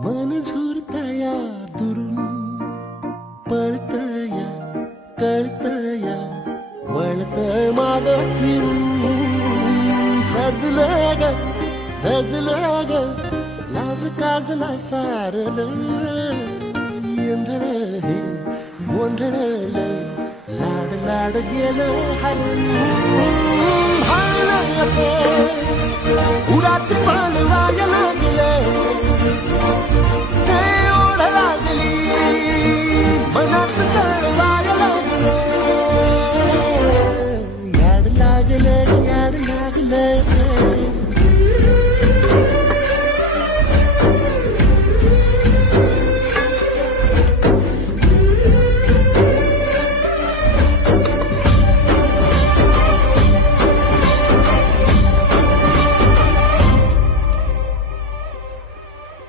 मन झुरतया दुरून पळतया कळतया वळतय माग फिरून सजलं ग धजलं ग लाज काजला सारलं येंधळ हे गोंधळलं लाड लाड गेलं हरून भाळलं असं उरात पाल वाया लागलं